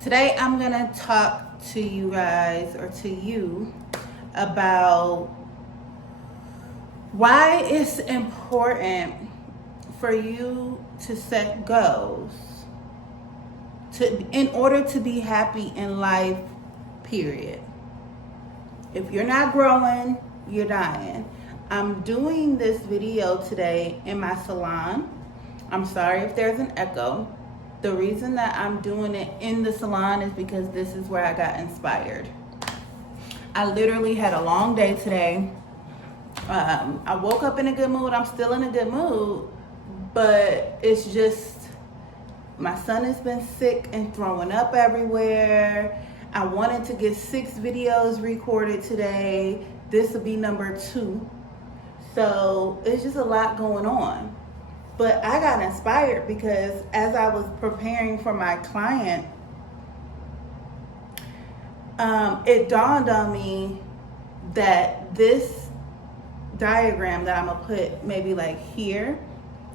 Today I'm gonna talk to you guys, or to you, about why it's important for you to set goals in order to be happy in life, period. If you're not growing, you're dying. I'm doing this video today in my salon. I'm sorry if there's an echo. The reason that I'm doing it in the salon is because this is where I got inspired. I literally had a long day today. I woke up in a good mood. I'm still in a good mood, but it's just my son has been sick and throwing up everywhere. I wanted to get 6 videos recorded today. This will be number 2. So it's just a lot going on. But I got inspired because as I was preparing for my client, it dawned on me that this diagram that I'm gonna put maybe like here,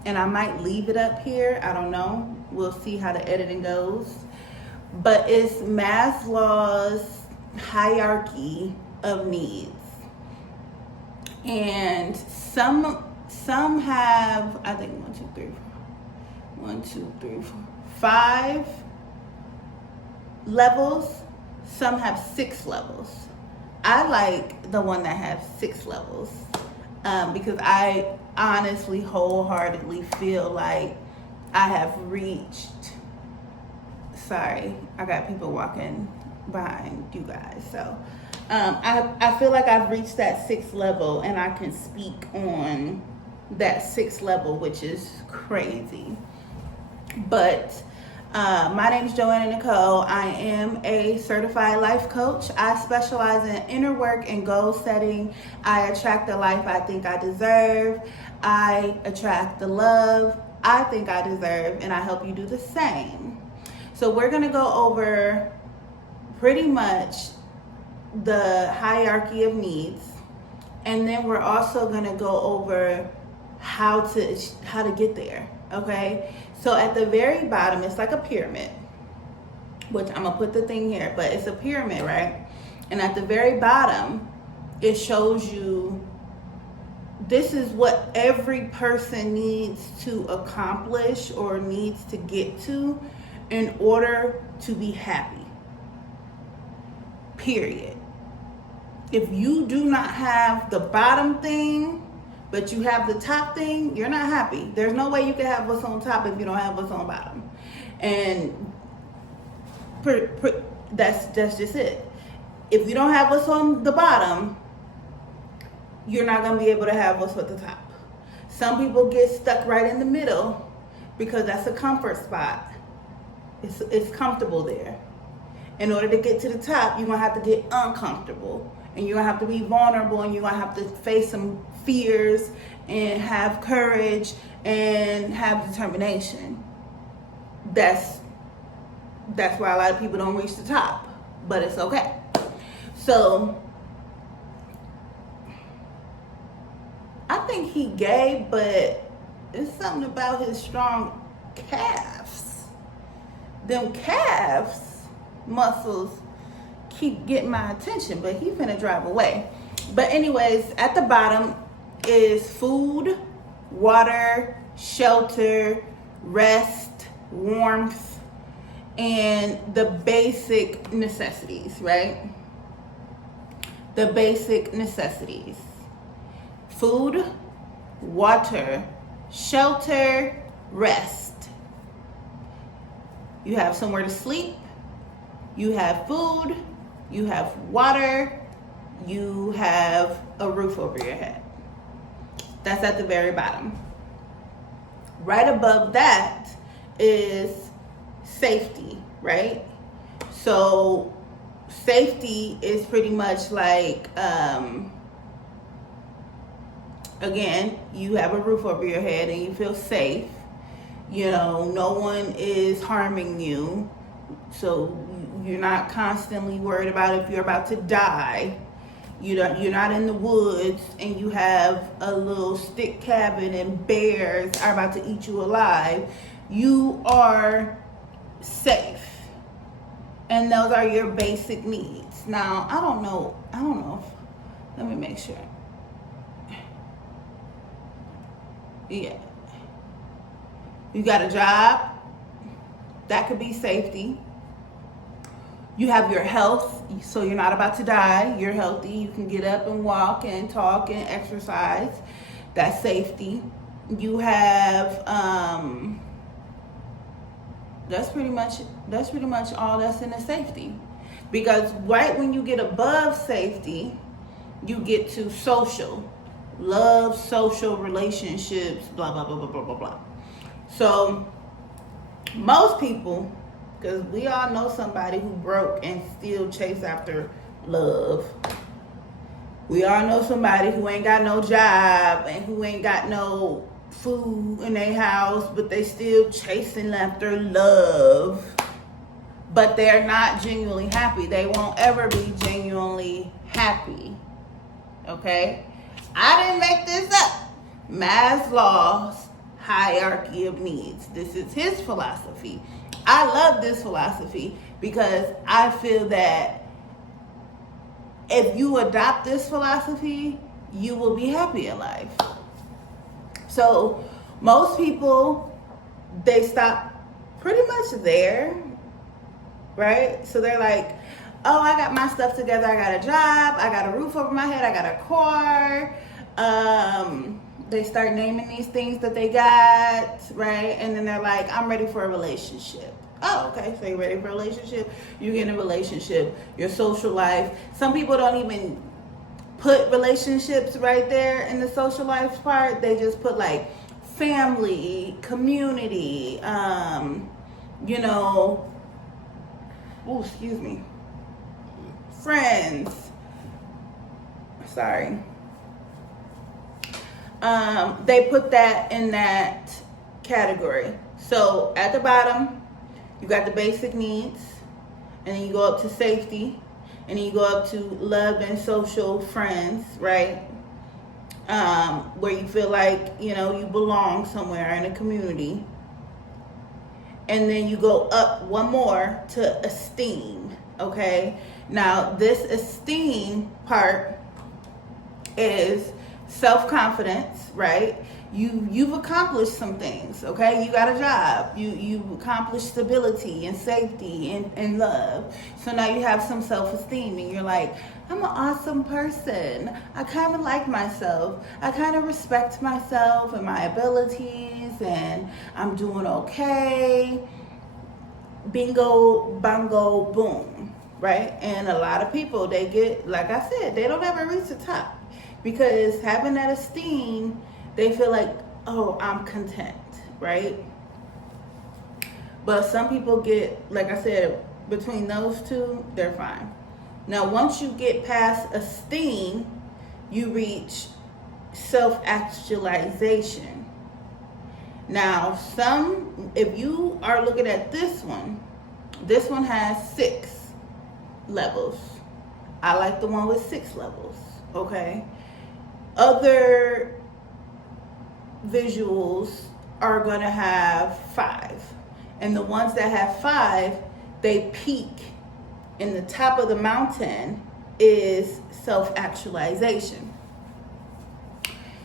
and I might leave it up here, I don't know, we'll see how the editing goes, but it's Maslow's hierarchy of needs. And some have, I think 5 levels. Some have 6 levels. I like the one that has 6 levels because I honestly, wholeheartedly feel like I have reached, sorry, I got people walking behind you guys. So I feel like I've reached that 6th level, and I can speak on that 6th level, which is crazy. But my name is Joanna Nicole. I am a certified life coach. I specialize in inner work and goal setting. I attract the life I think I deserve. I attract the love I think I deserve, and I help you do the same. So we're gonna go over pretty much the hierarchy of needs, and then we're also gonna go over how to get there. Okay, so at the very bottom, it's like a pyramid, which I'm gonna put the thing here, but it's a pyramid, right? And at the very bottom, it shows you this is what every person needs to accomplish or needs to get to in order to be happy, period. If you do not have the bottom thing, but you have the top thing, you're not happy. There's no way you can have what's on top if you don't have what's on bottom. And that's just it. If you don't have what's on the bottom, you're not gonna be able to have what's at the top. Some people get stuck right in the middle because that's a comfort spot. It's comfortable there. In order to get to the top, you're gonna have to get uncomfortable, and you're gonna have to be vulnerable, and you're gonna have to face some fears and have courage and have determination. That's why a lot of people don't reach the top, but it's okay. So I think he gay, but it's something about his strong calves. Them calves muscles keep getting my attention, but he's gonna drive away. But anyways, at the bottom is food, water, shelter, rest, warmth, and the basic necessities, right? The basic necessities. Food, water, shelter, rest. You have somewhere to sleep, you have food, you have water, you have a roof over your head. That's at the very bottom. Right above that is safety, right? So safety is pretty much like, again, you have a roof over your head and you feel safe. You know, no one is harming you. So you're not constantly worried about if you're about to die. You're not in the woods and you have a little stick cabin and bears are about to eat you alive. You are safe. And those are your basic needs. Now, I don't know. Let me make sure. Yeah. You got a job. That could be safety. You have your health, so you're not about to die. You're healthy. You can get up and walk and talk and exercise. That's safety. You have that's pretty much all that's in the safety. Because right when you get above safety, you get to social, love, social relationships, blah blah blah blah blah blah blah. So most people, because we all know somebody who broke and still chase after love. We all know somebody who ain't got no job and who ain't got no food in their house, but they still chasing after love. But they're not genuinely happy. They won't ever be genuinely happy. Okay? I didn't make this up. Maslow's hierarchy of needs. This is his philosophy. I love this philosophy because I feel that if you adopt this philosophy, you will be happy in life. So most people, they stop pretty much there, right? So they're like, oh, I got my stuff together. I got a job. I got a roof over my head. I got a car. They start naming these things that they got, right? And then they're like, I'm ready for a relationship. Oh, okay. So you're ready for a relationship. You get in a relationship. Your social life. Some people don't even put relationships right there in the social life part. They just put like family, community, friends. Sorry. They put that in that category. So at the bottom, you got the basic needs, and then you go up to safety, and then you go up to love and social friends, right? Where you feel like, you belong somewhere in a community. And then you go up one more to esteem, okay? Now, this esteem part is self-confidence, right? You've accomplished some things, okay? You got a job. You've accomplished stability and safety and love. So now you have some self-esteem and you're like, I'm an awesome person. I kind of like myself. I kind of respect myself and my abilities, and I'm doing okay. Bingo, bongo, boom, right? And a lot of people, they get, like I said, they don't ever reach the top because having that esteem, they feel like, oh, I'm content, right? But some people get, like I said, between those two, they're fine. Now, once you get past esteem, you reach self-actualization. Now, if you are looking at this one has 6 levels. I like the one with 6 levels, okay? Other visuals are going to have 5. And the ones that have 5, they peak in the top of the mountain is self-actualization.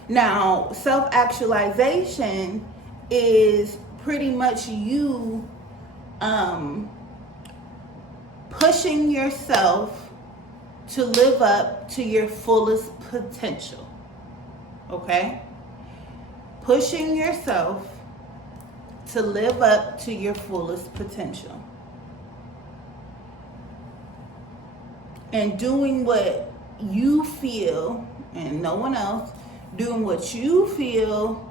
Now, self-actualization is pretty much you pushing yourself to live up to your fullest potential. Okay? Pushing yourself to live up to your fullest potential. And doing what you feel, and no one else, doing what you feel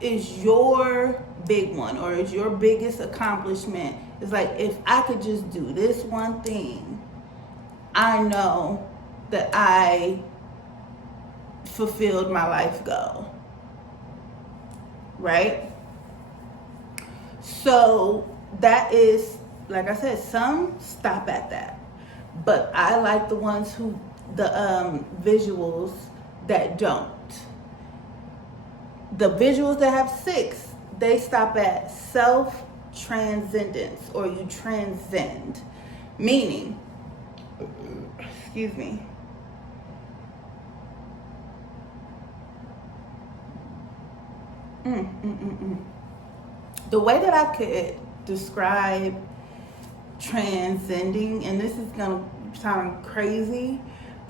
is your big one or is your biggest accomplishment. It's like, if I could just do this one thing, I know that I fulfilled my life goal. Right? So that is, like I said, some stop at that. But I like the ones the visuals that don't. The visuals that have 6, they stop at self transcendence, or you transcend, meaning, excuse me, the way that I could describe transcending, and this is gonna sound crazy,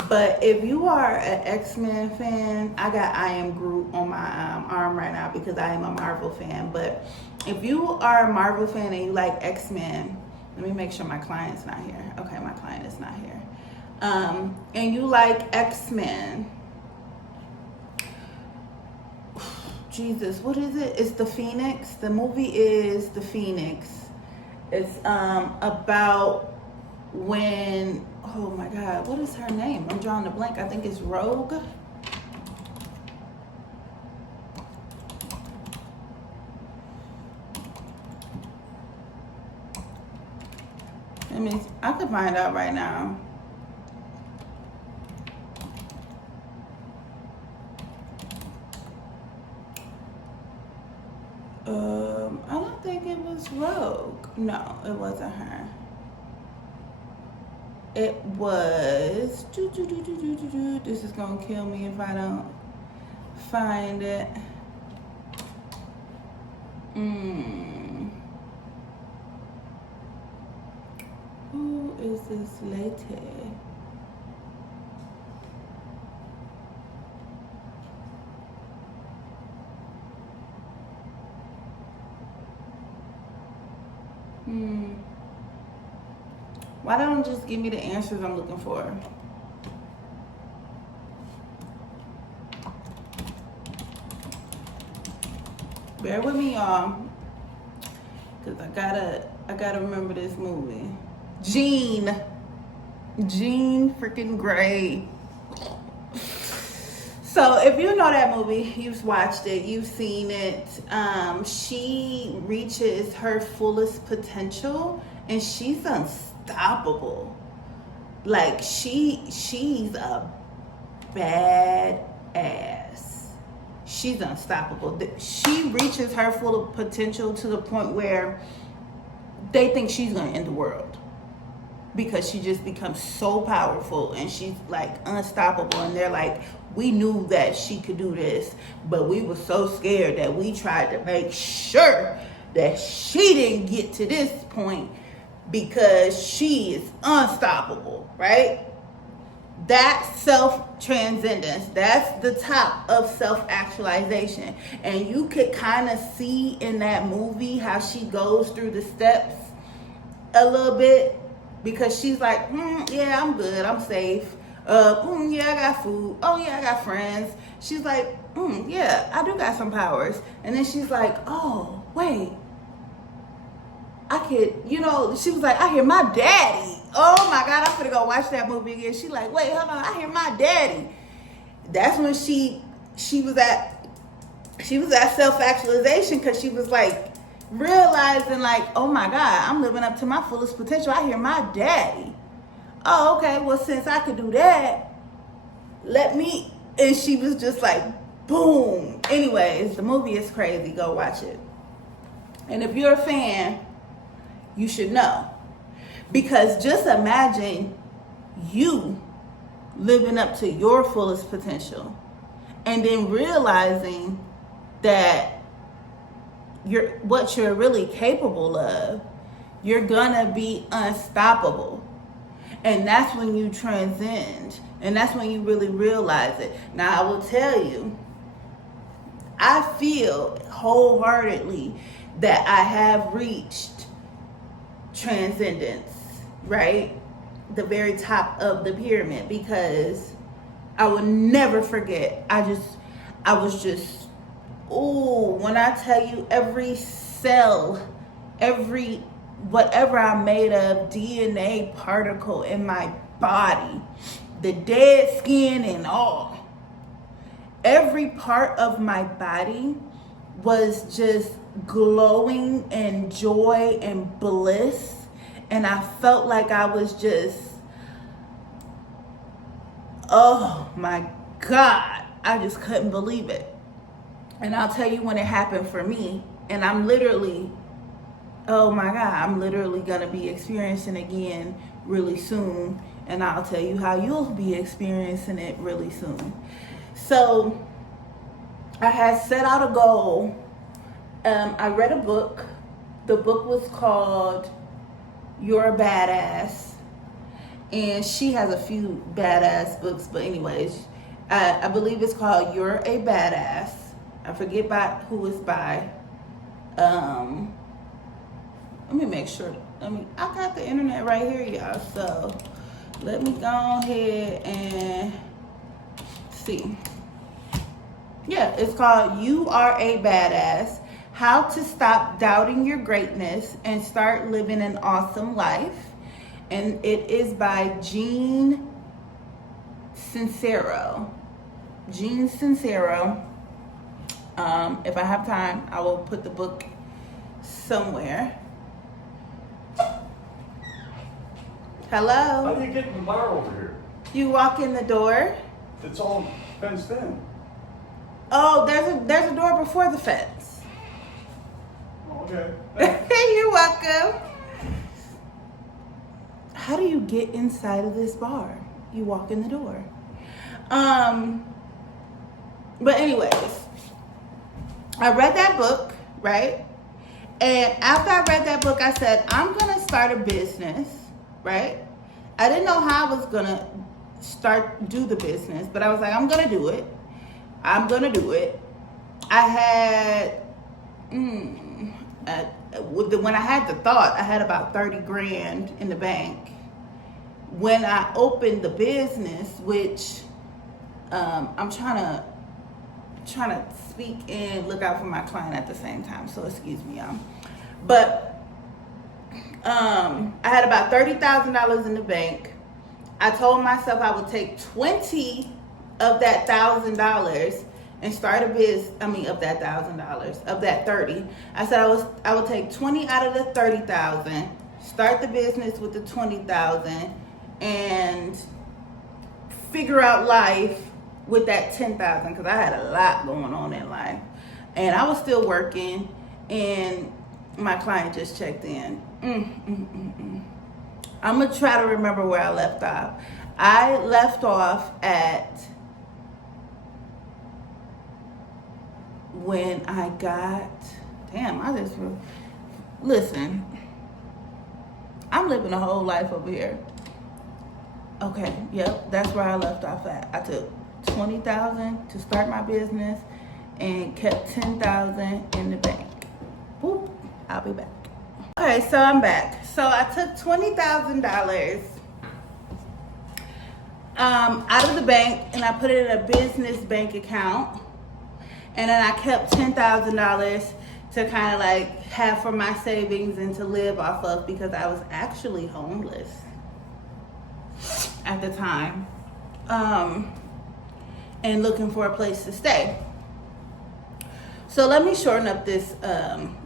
but if you are an X-Men fan, I got I Am Groot on my arm right now because I am a Marvel fan. But if you are a Marvel fan and you like X-Men, let me make sure my client's not here. Okay, my client is not here. And you like X-Men, Jesus, what is it? It's the Phoenix. The movie is the Phoenix. It's about when, oh my God, what is her name? I'm drawing a blank. I think it's Rogue. I mean, I could find out right now. I don't think it was Rogue. No, it wasn't her. It was, this is gonna kill me if I don't find it. Who is this lady? Why don't just give me the answers I'm looking for? Bear with me, y'all, cause I gotta remember this movie. Jean freaking Grey. So if you know that movie, you've watched it, you've seen it. She reaches her fullest potential, and she's unstoppable. Like she's a bad ass. She's unstoppable. She reaches her full potential to the point where they think she's gonna end the world, because she just becomes so powerful and she's like unstoppable. And they're like, we knew that she could do this, but we were so scared that we tried to make sure that she didn't get to this point, because she is unstoppable, right? That's self-transcendence. That's the top of self-actualization. And you could kind of see in that movie how she goes through the steps a little bit, because she's like, yeah, I'm good, I'm safe. Yeah, I got food. Oh yeah, I got friends. She's like, yeah, I do got some powers. And then she's like, oh wait, I could, she was like, I hear my daddy. Oh my God, I'm gonna go watch that movie again. She's like, wait, hold on, I hear my daddy. That's when she was at self-actualization, because she was like realizing like, oh my God, I'm living up to my fullest potential. I hear my daddy. Oh, okay, well, since I could do that, and she was just like, boom. Anyways, the movie is crazy. Go watch it. And if you're a fan, you should know. Because just imagine you living up to your fullest potential and then realizing that what you're really capable of, you're gonna be unstoppable. And that's when you transcend. And that's when you really realize it. Now, I will tell you, I feel wholeheartedly that I have reached transcendence, right? The very top of the pyramid, because I will never forget. I was just, when I tell you, every cell, whatever I'm made of, DNA particle in my body, the dead skin and all, every part of my body was just glowing in joy and bliss. And I felt like I was just, oh my God, I just couldn't believe it. And I'll tell you when it happened for me, and I'm literally oh my God, I'm literally going to be experiencing again really soon. And I'll tell you how you'll be experiencing it really soon. So I had set out a goal. I read a book. The book was called You're a Badass. And she has a few badass books, but anyways, I believe it's called You're a Badass. I forget who it's by. Let me make sure. I got the internet right here, y'all. So let me go ahead and see. Yeah, it's called You Are a Badass: How to Stop Doubting Your Greatness and Start Living an Awesome Life. And it is by Jean Sincero. Jean Sincero. If I have time, I will put the book somewhere. Hello? How do you get in the bar over here? You walk in the door. It's all fenced in. Oh, there's a door before the fence. Oh, okay. You're welcome. How do you get inside of this bar? You walk in the door. But anyways, I read that book, right? And after I read that book, I said, I'm going to start a business, right? I didn't know how I was going to do the business, but I was like, I'm going to do it. I'm going to do it. I had, when I had the thought, I had about 30 grand in the bank. When I opened the business, which I'm trying to speak and look out for my client at the same time, so excuse me, y'all. But I had about $30,000 in the bank. I told myself I would take 20 of that $1,000 and start a business. Of that $1,000, of that 30. I said I would take 20 out of the 30,000, start the business with the 20,000, and figure out life with that 10,000, because I had a lot going on in life, and I was still working, and my client just checked in. I'm gonna try to remember where I left off. I left off at when I got, listen, I'm living a whole life over here. Okay, yep, that's where I left off at. I took 20,000 to start my business and kept 10,000 in the bank. Boop, I'll be back. Okay, so I'm back. So I took $20,000 out of the bank and I put it in a business bank account, and then I kept $10,000 to kind of like have for my savings and to live off of, because I was actually homeless at the time, and looking for a place to stay. So let me shorten up this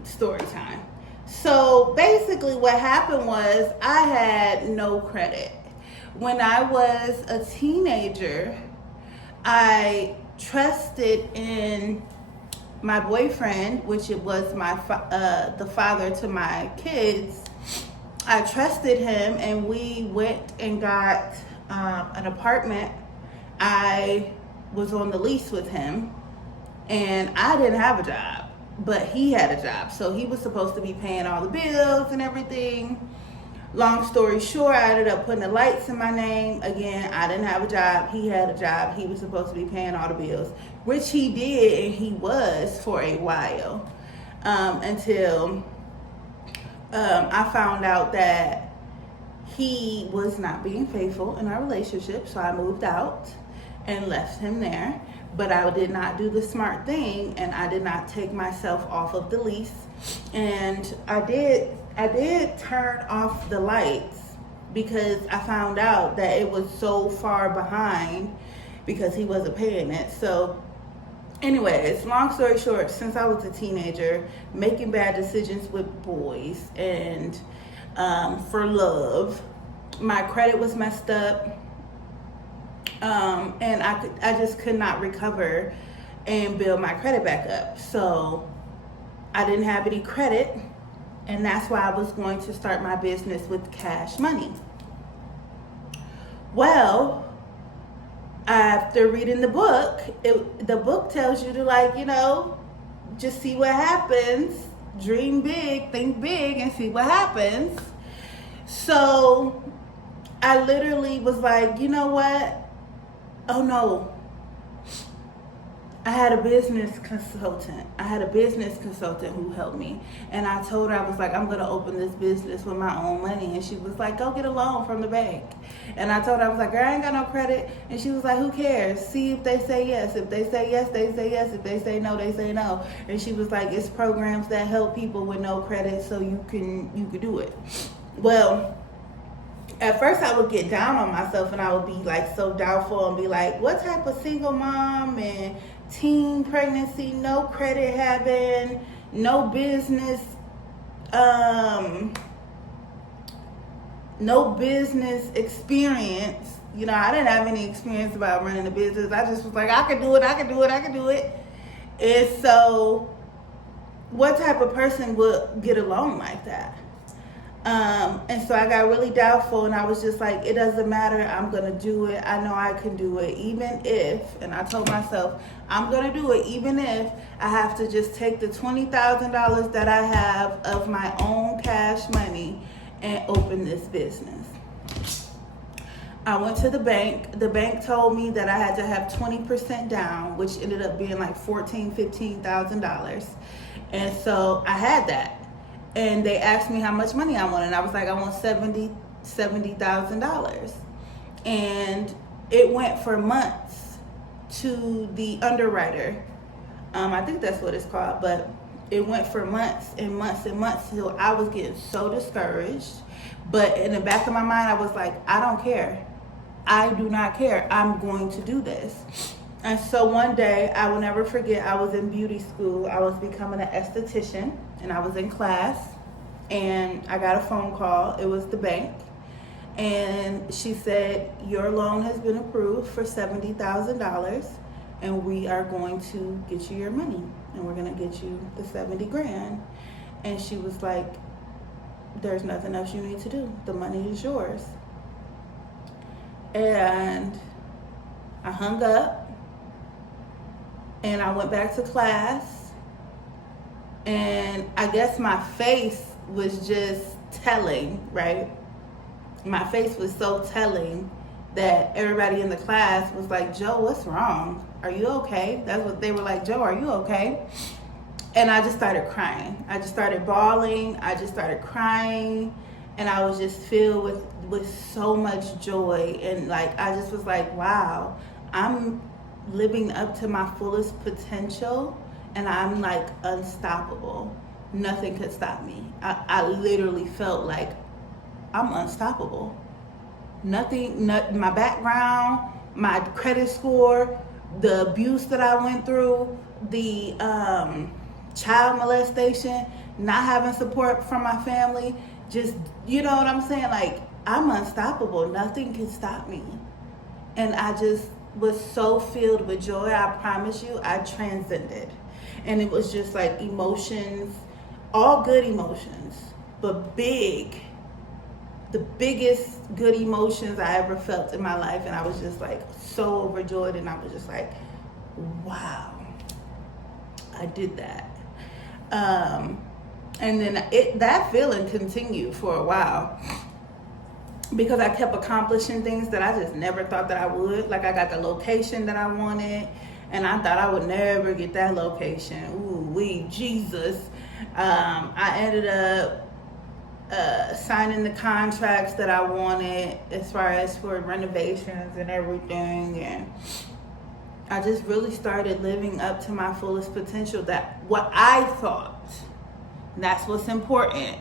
story time. So basically what happened was I had no credit. When I was a teenager, I trusted in my boyfriend, which it was the father to my kids. I trusted him, and we went and got an apartment. I was on the lease with him, and I didn't have a job, but he had a job. So he was supposed to be paying all the bills and everything. Long story short, I ended up putting the lights in my name. Again, I didn't have a job. He had a job. He was supposed to be paying all the bills, which he did, and he was for a while, until I found out that he was not being faithful in our relationship. So I moved out and left him there. But I did not do the smart thing, and I did not take myself off of the lease. And I did turn off the lights because I found out that it was so far behind because he wasn't paying it. So anyways, long story short, since I was a teenager, making bad decisions with boys and for love, my credit was messed up. And I just could not recover and build my credit back up. So I didn't have any credit. And that's why I was going to start my business with cash money. Well, after reading the book, the book tells you to, like, just see what happens, dream big, think big, and see what happens. So I literally was like, you know what? Oh no. I had a business consultant. Who helped me. And I told her, I was like, I'm going to open this business with my own money. And she was like, go get a loan from the bank. And I told her, I was like, girl, I ain't got no credit. And she was like, who cares? See if they say yes. If they say yes, they say yes. If they say no, they say no. And she was like, it's programs that help people with no credit so you can do it. Well, at first I would get down on myself and I would be like so doubtful and be like, what type of single mom and teen pregnancy, no credit having, no business, no business experience. I didn't have any experience about running a business. I just was like, I can do it. And so what type of person would get along like that? And so I got really doubtful, and I was just like, it doesn't matter, I'm gonna do it. I know I can do it, even if, and I told myself, I'm gonna do it even if I have to just take the $20,000 that I have of my own cash money and open this business. I went to the bank. The bank told me that I had to have 20% down, which ended up being like $14,000-$15,000. And so I had that. And they asked me how much money I wanted. And I was like, I want $70,000. And it went for months to the underwriter. I think that's what it's called. But it went for months and months and months till I was getting so discouraged. But in the back of my mind, I was like, I don't care. I do not care. I'm going to do this. And so one day, I will never forget, I was in beauty school. I was becoming an esthetician, and I was in class, and I got a phone call. It was the bank, and she said, your loan has been approved for $70,000, and we are going to get you your money, and we're going to get you the 70 grand. And she was like, there's nothing else you need to do. The money is yours. And I hung up. And I went back to class, and I guess my face was just telling, right? My face was so telling that everybody in the class was like, Joe, what's wrong? Are you okay? That's what they were like, Joe, are you okay? And I just started crying. I just started bawling. I just started crying. And I was just filled with so much joy. And like, I just was like, wow, I'm living up to my fullest potential, and I'm like unstoppable. Nothing could stop me. I literally felt like I'm unstoppable. Nothing, my background, my credit score, the abuse that I went through, the child molestation, not having support from my family, just, you know what I'm saying? Like, I'm unstoppable. Nothing can stop me. And I just was so filled with joy. I promise you, I transcended. And it was just like emotions, all good emotions, but the biggest good emotions I ever felt in my life. And I was just like so overjoyed, and I was just like, wow, I did that. And then that feeling continued for a while, because I kept accomplishing things that I just never thought that I would. Like, I got the location that I wanted, and I thought I would never get that location. Ooh, Jesus. I ended up signing the contracts that I wanted as far as for renovations and everything. And I just really started living up to my fullest potential. That what I thought, that's what's important.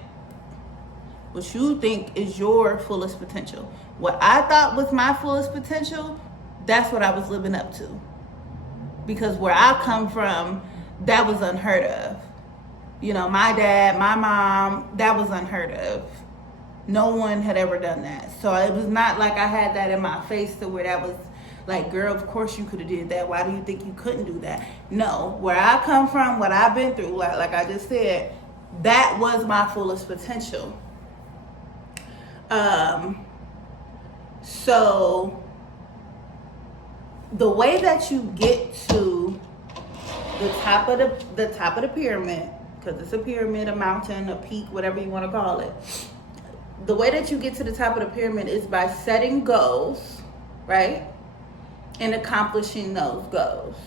What you think is your fullest potential. What I thought was my fullest potential, that's what I was living up to. Because where I come from, that was unheard of. You know, my dad, my mom, that was unheard of. No one had ever done that. So it was not like I had that in my face to where that was like, girl, of course you could have did that. Why do you think you couldn't do that? No, where I come from, what I've been through, like I just said, That was my fullest potential. So the way that you get to the top of the pyramid, because it's a pyramid, a mountain, a peak, whatever you want to call it. The way that you get to the top of the pyramid is by setting goals, right? And accomplishing those goals.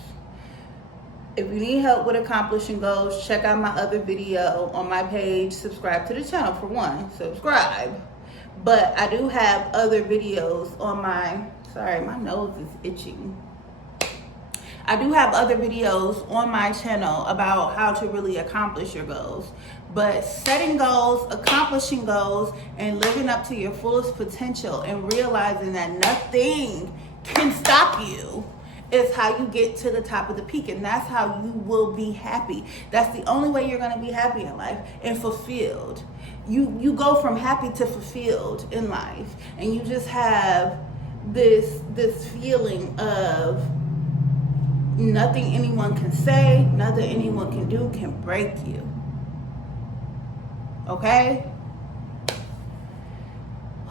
If you need help with accomplishing goals, check out my other video on my page. Subscribe to the channel for one. Subscribe. But I do have other videos on my nose is itching. I do have other videos on my channel about how to really accomplish your goals. But setting goals, accomplishing goals, and living up to your fullest potential and realizing that nothing can stop you is how you get to the top of the peak. And that's how you will be happy. That's the only way you're going to be happy in life and fulfilled. You go from happy to fulfilled in life. And you just have this feeling of nothing anyone can say, nothing anyone can do can break you. Okay?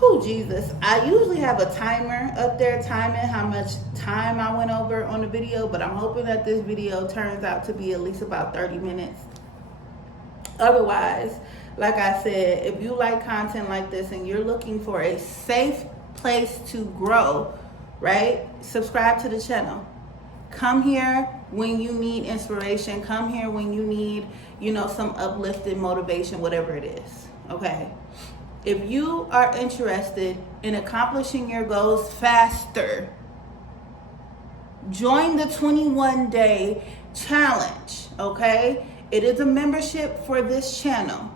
Oh, Jesus. I usually have a timer up there timing how much time I went over on the video, but I'm hoping that this video turns out to be at least about 30 minutes. Otherwise, like I said, if you like content like this and you're looking for a safe place to grow, right? Subscribe to the channel. Come here when you need inspiration. Come here when you need, some uplifting motivation, whatever it is. Okay? If you are interested in accomplishing your goals faster, join the 21-day challenge, okay? It is a membership for this channel,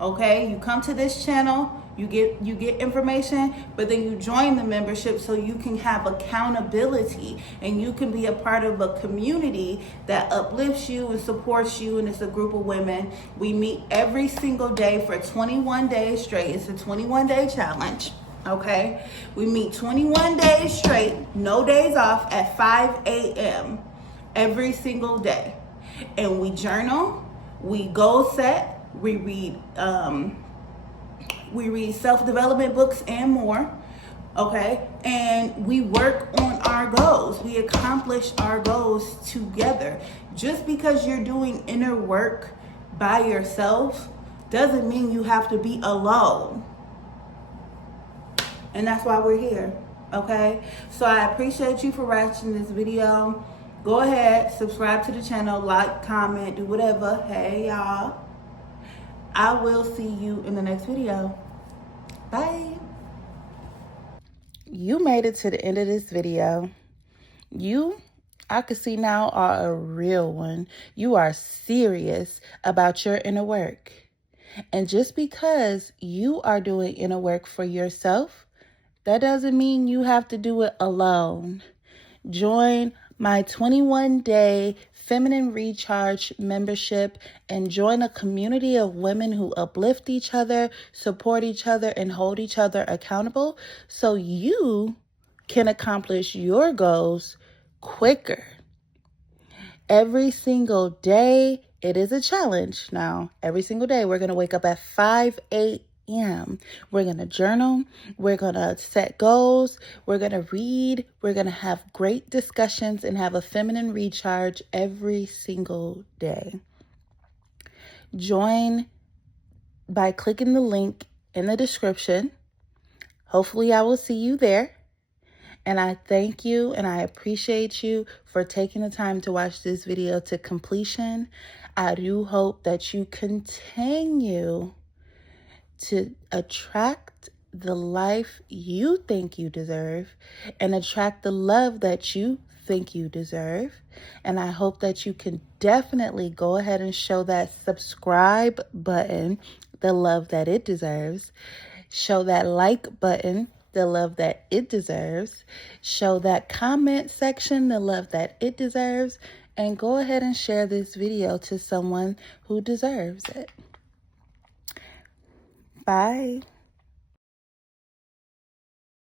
okay? You come to this channel, you get information, but then you join the membership so you can have accountability and you can be a part of a community that uplifts you and supports you, and it's a group of women. We meet every single day for 21 days straight. It's a 21-day challenge, okay? We meet 21 days straight, no days off, at 5 a.m. every single day. And we journal, we goal set, we read self-development books and more, okay? And we work on our goals. We accomplish our goals together. Just because you're doing inner work by yourself doesn't mean you have to be alone. And that's why we're here, okay? So I appreciate you for watching this video. Go ahead, subscribe to the channel, like, comment, do whatever. Hey, y'all. I will see you in the next video. Bye. You made it to the end of this video. I can see now, are a real one. You are serious about your inner work. And just because you are doing inner work for yourself, that doesn't mean you have to do it alone. Join my 21-day Feminine Recharge membership and join a community of women who uplift each other, support each other, and hold each other accountable so you can accomplish your goals quicker. Every single day, it is a challenge. Now, every single day, we're going to wake up at 5 a.m. We're going to journal. We're going to set goals. We're going to read. We're going to have great discussions and have a feminine recharge every single day. Join by clicking the link in the description. Hopefully, I will see you there. And I thank you and I appreciate you for taking the time to watch this video to completion. I do hope that you continue to attract the life you think you deserve and attract the love that you think you deserve. And I hope that you can definitely go ahead and show that subscribe button the love that it deserves. Show that like button the love that it deserves. Show that comment section the love that it deserves. And go ahead and share this video to someone who deserves it. Bye.